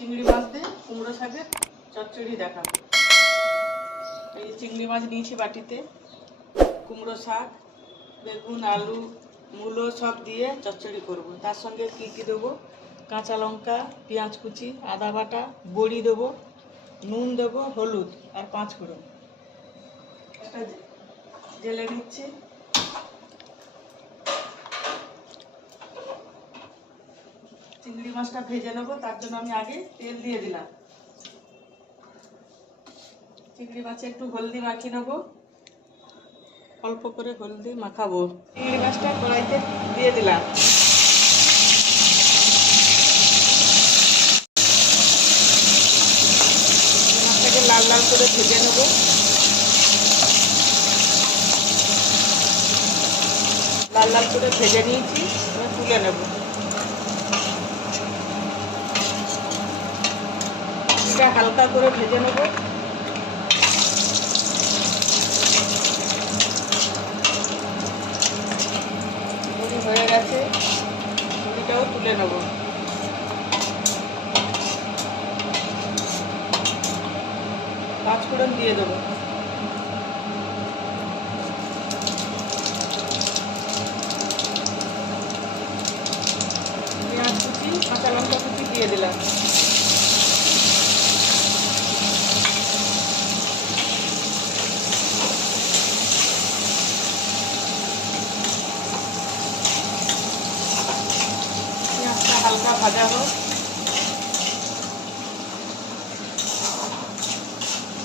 চিংড়ি মাছ দিয়ে কুমড়ো শাকের চচ্চড়ি দেখাবো। এই চিংড়ি মাছ নিয়েছি বাটিতে, কুমড়ো শাক, বেগুন, আলু, মূলো সব দিয়ে চচ্চড়ি করব। তার সঙ্গে কী কী দেবো: কাঁচা লঙ্কা, পেঁয়াজ কুচি, আদা বাটা, বড়ি দেবো, নুন দেবো, হলুদ আর 5 ফোড়ন। একটা জেলে নিচ্ছি। চিংড়ি মাছটা ভেজে নেবো, তার জন্য আমি আগে তেল দিয়ে দিলাম। চিংড়ি মাছে একটু হলদি মাখিয়ে নেবো, অল্প করে হলদি মাখাবো। চিংড়ি মাছটা কড়াইতে দিয়ে দিলাম। মাছটাকে লাল লাল করে ভেজে নেবো। লাল লাল করে ভেজে নিয়েছি, এবার তুলে নেব। এটা হালকা করে ভেজে নেব। বড়ি হয়ে গেছে, বড়িটাও তুলে নেব। পাঁচ ফোড়ন দিয়ে দেবো। পেঁয়াজ কুচি, কাঁচা লঙ্কা কুচি দিয়ে দিলাম। পেঁয়াজটা হালকা ভাজা হোক।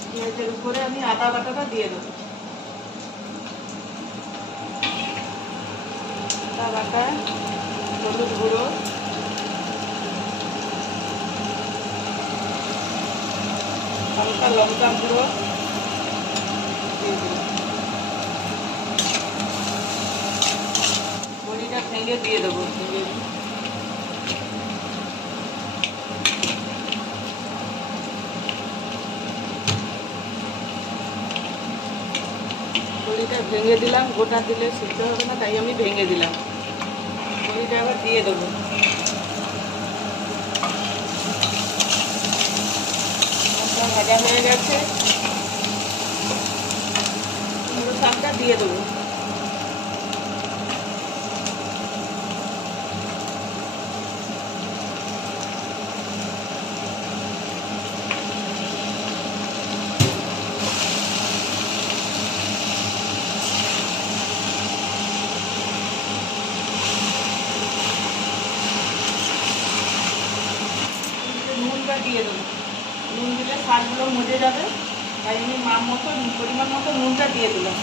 পেঁয়াজের উপরে আমি আদা বাটাটা দিয়ে দেবো। আদা বাটা, হলুদ গুঁড়ো, হালকা লঙ্কা গুঁড়ো দিয়ে দিলাম। বড়িটা ভেঙে দিয়ে দেবো। বড়িটা ভেঙে দিলাম, গোটা দিলে সিদ্ধ হবে না, তাই আমি ভেঙে দিলাম। বড়িটা আবার দিয়ে দেবো। মশলা ভাজা হয়ে গেছে, কুমড়ো শাকটা দিয়ে দেবো। নুনটা দিয়ে দেবো। নুন দিলে শাকগুলো মজে যাবে, তাই আমি পরিমাণ মতো নুনটা দিয়ে দিলাম।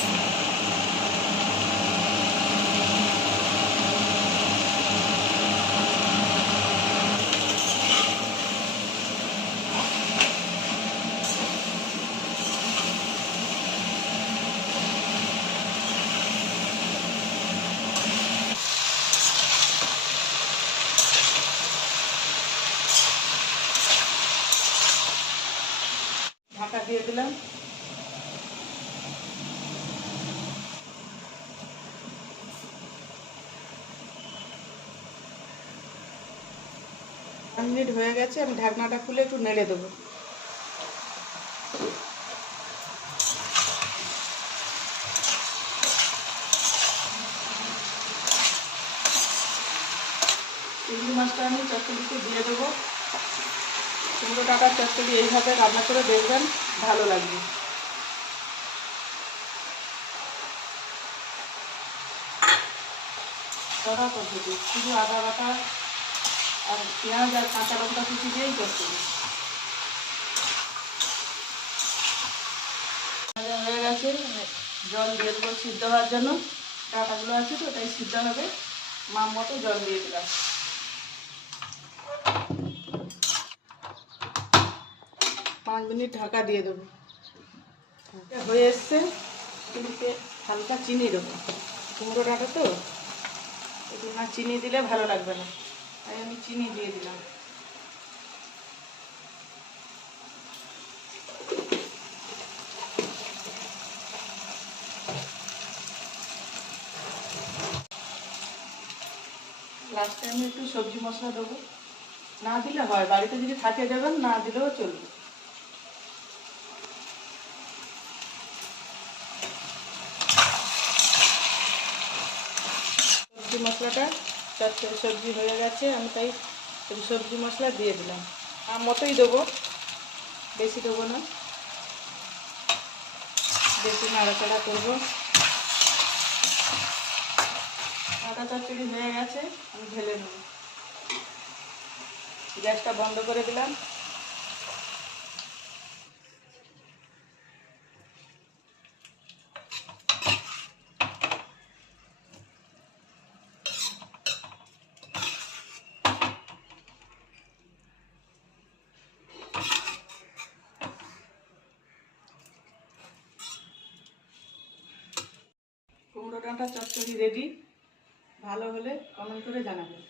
ঢাকা দিয়ে দিলাম। 1 মিনিট হয়ে গেছে, আমি ঢাকনাটা খুলে একটু নেড়ে দেবো। চিংড়ি মাছটা আমি চচ্চড়িতে দিয়ে দেবো। কুমড়ো ডাঁটার চচ্চড়ি এইভাবে রান্না করে দেখবেন, ভালো লাগবে। কড়া পদ্ধতি, শুধু আদা বাটা আর পেঁয়াজ আর কাঁচা লঙ্কা কুচি দিয়েই চচ্চড়ি। ভাজা হয়ে গেছে, জল দিয়ে দেবো সিদ্ধ হওয়ার জন্য। ডাঁটাগুলো আছে তো, তাই সিদ্ধ হবে, মাপ মতো জল দিয়ে দিলাম। 5 মিনিট ঢাকা দিয়ে দেবো। হয়ে এসছে, চিনিতে হালকা চিনি দেবো। কুমড়ো ডাঁটা তো, একটু না চিনি দিলে ভালো লাগবে না, তাই আমি চিনি দিয়ে দিলাম। লাস্টে আমি একটু সবজি মশলা দেবো। না দিলে হয়, বাড়িতে যদি থাকে দেবেন, না দিলেও চলবে। সবজি মশলাটা সবজি হয়ে গেছে, আমি তাই সবজি মশলা দিয়ে দিলাম। মতোই দেবো, বেশি দেবো না, বেশি নাড়াচাড়া করবো। আদা চচ্চড়ি হয়ে গেছে, আমি ঢেলে নেব। গ্যাসটা বন্ধ করে দিলাম। কুমড়ো ডাঁটা চচ্চড়ি রেডি। ভালো হলে কমেন্ট করে জানাবেন।